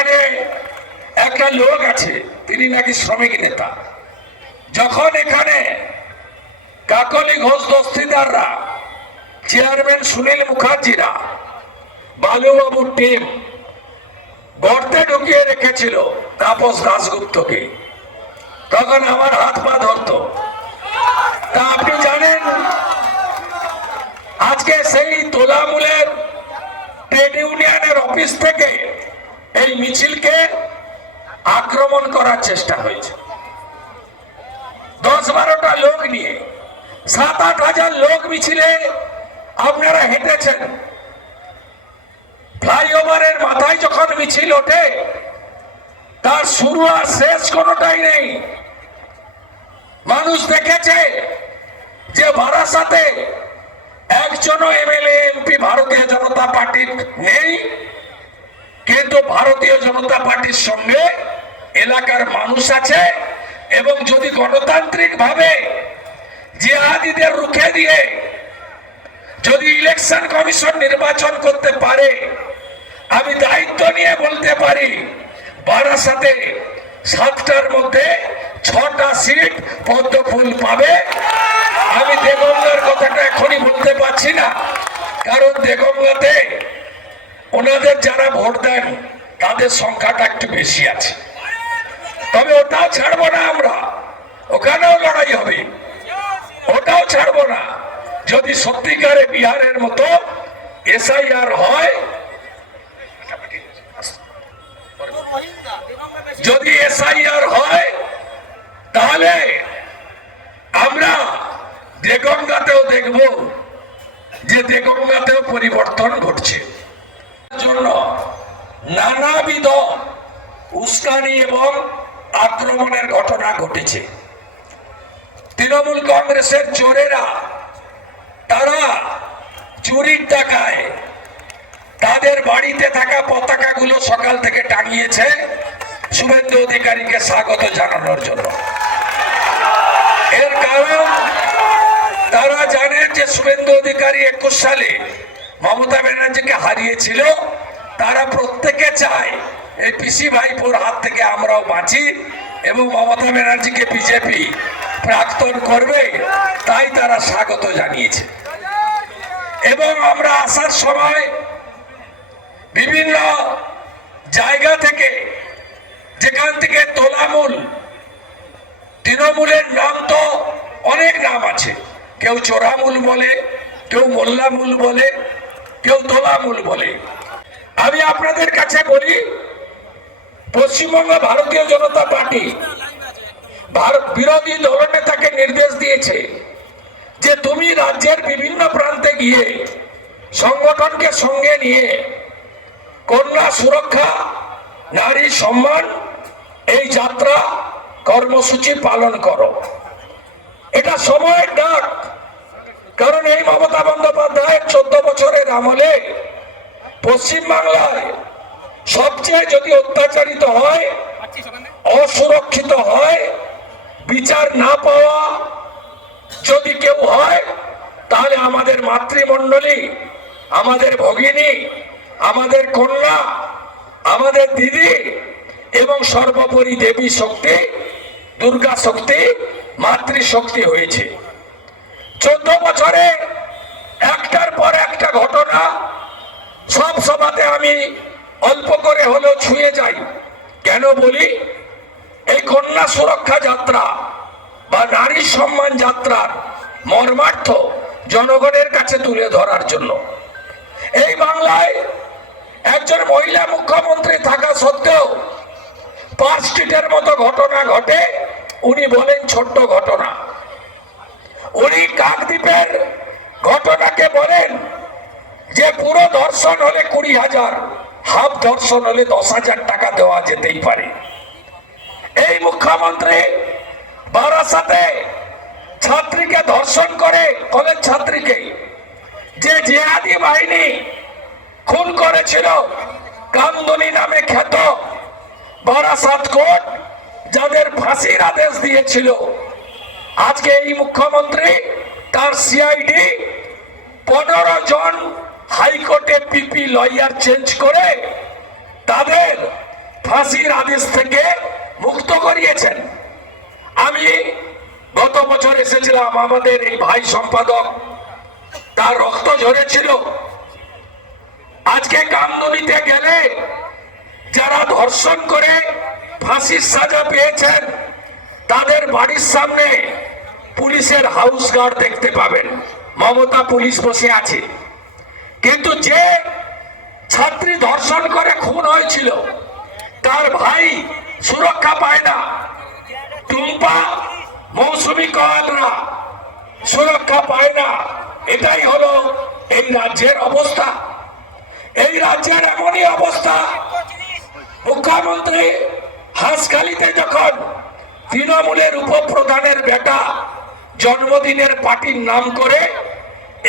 এখানে একটা লোক আছে, তিনি নাকি শ্রমিক নেতা। যখন এখানে কাকলি ঘোষ দস্তিদাররা, চেয়ারম্যান সুনীল মুখার্জিরা, বালুবাবুর টিম গর্তে ঢুকিয়ে রেখেছিল তাপস দাসগুপ্তকে তখন আমার হাত পা ধরতো। তা আপনি জানেন? আজকে সেই তোলামূলের ট্রেড ইউনিয়নের অফিস থেকে এই মিছিলকে আক্রমণ করার চেষ্টা হয়েছে। দশ বারোটা লোক নিয়ে, সাত আট হাজার লোক মিছিলে আপনারা হেঁটেছেন। ফ্লাইওভারের মাথায় যখন মিছিল ওঠে, তার শুরু আর শেষ কোনোটাই নেই। মানুষ দেখেছে যে বারাসাতে একজনও এমএলএ, এমপি, ভারতীয় জনতা পার্টির নেই। কিন্তু ভারতীয় জনতা পার্টির সঙ্গে এলাকার মানুষ আছে এবং যদি গণতান্ত্রিক ভাবে জিহাদিদের রুখে দিয়ে যদি ইলেকশন কমিশন নির্বাচন করতে পারে, আমি দায়িত্ব নিয়ে বলতে পারি, বারাসাতে সাতটার মধ্যে ছটা সিট পদ্ম ফুল পাবে। আমি দেগঙ্গার কথাটা এখনই বলতে পারছি না, কারণ দেগঙ্গাতে ওনাদের যারা ভোট দেন, তাদের সংখ্যাটা একটু বেশি আছে। তবে ওটাও ছাড়বো না আমরা। ওখানেও লড়াই হবে। ওটাও ছাড়বো না। যদি সত্যিকারে বিহারের মতো এসআইআর হয়, যদি এসআইআর হয়, তাহলে আমরা দেগঙ্গাতেও দেখব যে দেগঙ্গাতেও পরিবর্তন ঘটছে। জন্য নানাবিধ উস্কানি এবং আক্রমণের ঘটনা ঘটেছে। তৃণমূল কংগ্রেসের চোরেরা তারা চুরির টাকায় তাদের বাড়িতে থাকা পতাকাগুলো সকাল থেকে টাঙিয়েছে। শুভেন্দু অধিকারীকে স্বাগত জানানোর জন্য। এর কারণ তারা জানেন যে শুভেন্দু অধিকারী একুশ সালে মমতা ব্যানার্জিকে হারিয়েছিল, তারা প্রত্যেকে চায় এই পিসি ভাইপোর হাত থেকে আমরাও বাঁচি এবং মমতা ব্যানার্জিকে বিজেপি প্রাক্তন করবে, তাই তারা স্বাগত জানিয়েছে। এবং আমরা আসার সময় বিভিন্ন জায়গা থেকে, যেখান থেকে তোলামূল, তৃণমূলের নাম তো অনেক নাম আছে। কেউ চোরামূল বলে, কেউ মোল্লামূল বলে কেউ তোলামূল বলে। আমি আপনাদের কাছে বলি, পশ্চিমবঙ্গ ভারতীয় জনতা পার্টি ভারত বিরোধী দলনেতাকে নির্দেশ দিয়েছে যে তুমি রাজ্যের বিভিন্ন প্রান্তে গিয়ে সংগঠনকে সঙ্গে নিয়ে কন্যা সুরক্ষা, নারী সম্মান, এই যাত্রা কর্মসূচি পালন করো। এটা সময়ের ডাক। কারণ এই মমতা বন্দ্যোপাধ্যায়ের চোদ্দ বছরের আমলে পশ্চিমবাংলায় সবচেয়ে যদি অত্যাচারিত হয়, অসুরক্ষিত হয়, বিচার না পাওয়া যদি কেউ হয়, তাহলে আমাদের মাতৃমণ্ডলী, আমাদের ভগিনী, আমাদের কন্যা, আমাদের দিদি এবং সর্বোপরি দেবী শক্তি, দুর্গা শক্তি মাতৃশক্তি হয়েছে। চোদ্দ বছরে একটার পর একটা ঘটনা সব সভাতে আমি অল্প করে হলেও ছুঁয়ে যাই। কেন বলি? এই কন্যা সুরক্ষা যাত্রা বা নারী সম্মান যাত্রার মর্মার্থ জনগণের কাছে তুলে ধরার জন্য। এই বাংলায় একজন মহিলা মুখ্যমন্ত্রী থাকা সত্ত্বেও পাঁচ স্ট্রিটের মতো ঘটনা ঘটে, উনি বলেন ছোট্ট ঘটনা। উনি কাকদ্বীপের ঘটনাকে বলেন যে পুরো দর্শন হলে কুড়ি হাজার, হাফ দর্শন হলে দশ হাজার টাকা দেওয়া যেতেই পারে। এই মুখ্যমন্ত্রী বারাসাতে ছাত্রীকে ধর্ষণ করে, কলেজ ছাত্রীকে, যে জেহাদি বাহিনী খুন করেছিল, কামদুনি নামে খ্যাত বারাসাত কোর্ট, যাদের ফাঁসির আদেশ দিয়েছিল আজকে এই মুখ্যমন্ত্রী, তার সিআইডি পনেরো জন হাইকোর্টে পিপি লয়ার চেঞ্জ করে তাদের ফাঁসির আদেশ থেকে মুক্ত করিয়েছেন। আমি গত বছর এসেছিলাম আমাদের এই ভাই সম্পাদক, তার রক্ত ঝরেছিল। আজকে কামদুনিতে গেলে যারা ধর্ষণ করে ফাঁসির সাজা পেয়েছেন, তাদের বাড়ির সামনে পুলিশের হাউস গার্ড দেখতে পাবেন। মমতা পুলিশ বসে আছে। কিন্তু যে ছাত্রী ধর্ষণ করে খুন হয়েছিল, তার ভাই সুরক্ষা পায় না। টুম্পা, মৌসুমি কয়ালরা সুরক্ষা পায় না। এটাই হলো এই রাজ্যের অবস্থা। এই রাজ্যের এমনই অবস্থা। মুখ্যমন্ত্রী হাসখালিতে যখন তৃণমূলের উপপ্রধানের বেটা জন্মদিনের পার্টির নাম করে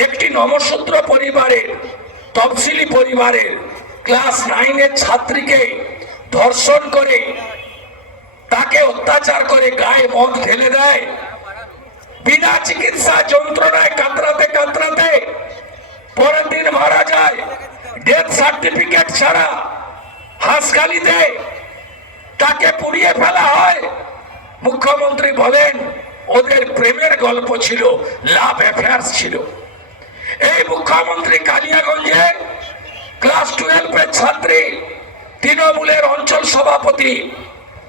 একটি নমশূদ্র পরিবারের, তফসিলি পরিবারের ক্লাস নাইনের ছাত্রীকে ধর্ষণ করে, তাকে অত্যাচার করে গায়ে মদ ঢেলে দেয়। বিনা চিকিৎসা যন্ত্রণায় কাতরাতে কাতরাতে পরের দিন মারা যায়। ডেথ সার্টিফিকেট ছাড়া হাঁসখালিতে তাকে পুড়িয়ে ফেলা হয়। মুখ্যমন্ত্রী বলেন ওদের প্রেমের গল্প ছিল লাভ অ্যাফেয়ার্স ছিল। এই মুখ্যমন্ত্রী কালিয়াগঞ্জে ক্লাস টুয়েলভের ছাত্রী, তৃণমূলের অঞ্চল সভাপতি,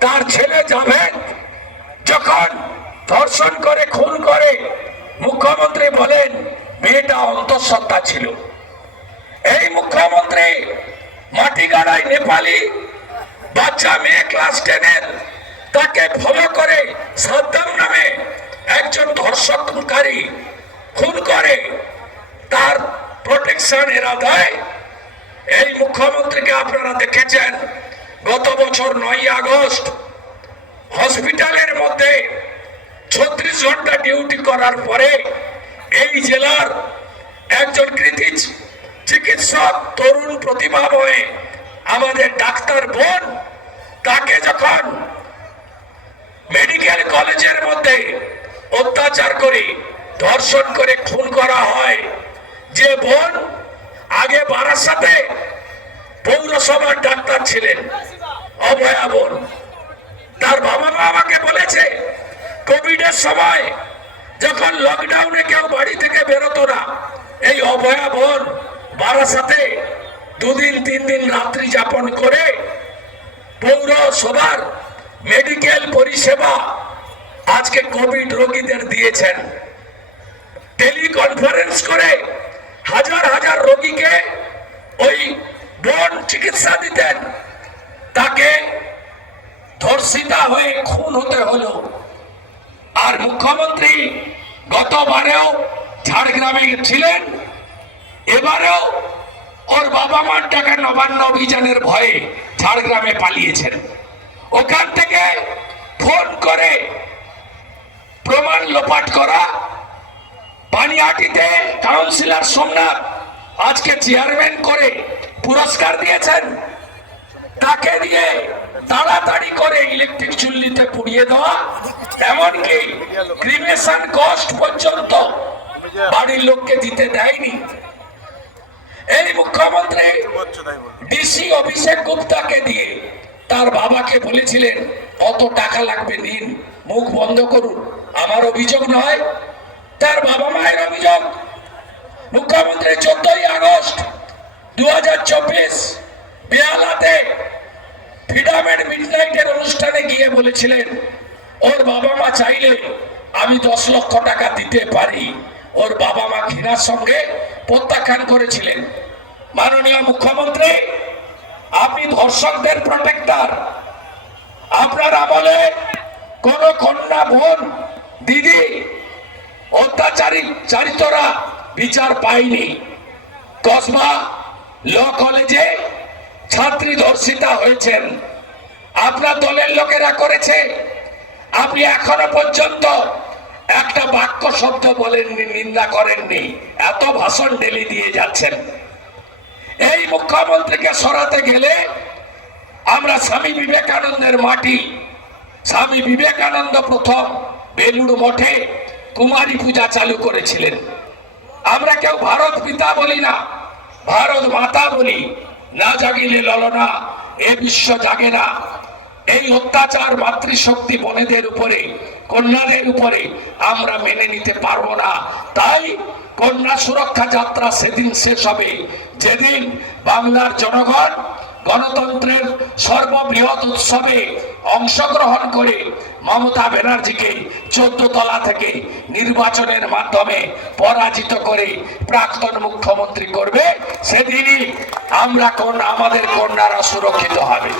তার ছেলে জাভেদ যখন ধর্ষণ করে, খুন করে, মুখ্যমন্ত্রী বলেন, মেয়েটা অন্তঃসত্ত্বা ছিল। এই মুখ্যমন্ত্রী মাটিগাড়ায় নেপালি বাচ্চা মেয়ে ক্লাস টেনের তাকে ফলো করে সাদ্দাম নামে একজন ধর্ষণকারী খুন করে। তার প্রোটেকশন এরা দেয় এই মুখ্যমন্ত্রীকে আপনারা দেখেছেন, গত বছর নয় আগস্ট হসপিটালের মধ্যে ছত্রিশ ঘণ্টা ডিউটি করার পরে এই জেলার একজন কৃতি চিকিৎসক, তরুণ প্রতিভাময়, আমাদের ডাক্তার বোন, তাকে যখন মেডিকেল কলেজের মধ্যে অত্যাচার করে, ধর্ষণ করে, খুন করা হয়। যে বোন আগে বারাসাতে পৌরসভার ডাক্তার ছিলেন, অভয়া বোন। তার বাবা মা আমাকে বলেছে, কোভিডের সময় যখন লকডাউনে কেউ বাড়ি থেকে বেরোতো না, এই অভয়া বোন বারাসাতে দুদিন তিন দিন রাত্রি যাপন করে পৌরসভার মেডিকেল পরিষেবা আজকে কোভিড রোগীদের দিয়েছেন। টেলিকনফারেন্স করে হাজার হাজার রোগীকে ওই বোন চিকিৎসা দিতেন। তাকে ধর্ষিতা হয়ে খুন হতে হলো। আর মুখ্যমন্ত্রী গতবারেও ঝাড়গ্রামে ছিলেন। এবারেও ওর বাবা মার টাকা নবান্ন অভিযানের ভয়ে ঝাড়গ্রামে পালিয়েছেন। ওখান থেকে ফোন করে প্রমাণ লোপাট করা। পানিহাটিতে কাউন্সিলর সোমনাথ আজকে চেয়ারম্যান করে পুরস্কার দিয়েছেন। তাকে দিয়ে তাড়াতাড়ি করে ইলেকট্রিক চুল্লিতে পুড়িয়ে দেওয়া এমনকি ক্রিমেশন কস্ট পর্যন্ত বাড়ির লোককে দিতে দেয়নি। এই মুখ্যমন্ত্রী ডিসি অভিষেক গুপ্তাকে দিয়ে তার বাবাকে বলেছিলেন, কত টাকা লাগবে নিন, মুখ বন্ধ করুন, আমার অভিযোগ নয়, তার বাবা মায়ের অভিযোগ। মুখ্যমন্ত্রী চোদ্দই আগস্ট দু হাজার চব্বিশ বেহালাতে ফিডামেড মিডনাইটের অনুষ্ঠানে গিয়ে বলেছিলেন, ওর বাবা মা চাইলে আমি দশ লক্ষ টাকা দিতে পারি। ওর বাবা মা ঘৃণার সঙ্গে প্রত্যাখ্যান করেছিলেন। মাননীয় মুখ্যমন্ত্রী আপনি ধর্ষকদের প্রোটেক্টর আপনার আমলে কোন কন্যা বোন, দিদি, অত্যাচারী চারিতরা বিচার পায়নি। কসবা ল কলেজে ছাত্রী ধর্ষিতা হয়েছেন। আপনার দলের লোকেরা করেছে। আপনি এখনও পর্যন্ত একটা বাক্য শব্দ বলেননি, নিন্দা করেননি। এত ভাষণ ডেলি দিয়ে যাচ্ছেন। এই মুখ্যমন্ত্রীকে সরাতে গেলে আমরা স্বামী বিবেকানন্দের মাটি, স্বামী বিবেকানন্দ প্রথম বেলুড় মঠে কুমারী পূজা চালু করেছিলেন। আমরা কেউ ভারত পিতা বলি না, ভারত মাতা বলি। না জাগিলে ললনা এ বিশ্ব জাগে না। এই অত্যাচার মাতৃশক্তি বোনেদের উপরে কন্যাদের উপরে আমরা মেনে নিতে পারব না। তাই কন্যা সুরক্ষা যাত্রা সেদিন শেষ হবে। যেদিন বাংলার জনগণ গণতন্ত্রের সর্ববৃহৎ উৎসবে অংশগ্রহণ করে মমতা ব্যানার্জিকে চোদ্দ তলা থেকে নির্বাচনের মাধ্যমে পরাজিত করে প্রাক্তন মুখ্যমন্ত্রী করবে, সেদিনই আমরা কন্যা, আমাদের কন্যারা সুরক্ষিত হবে।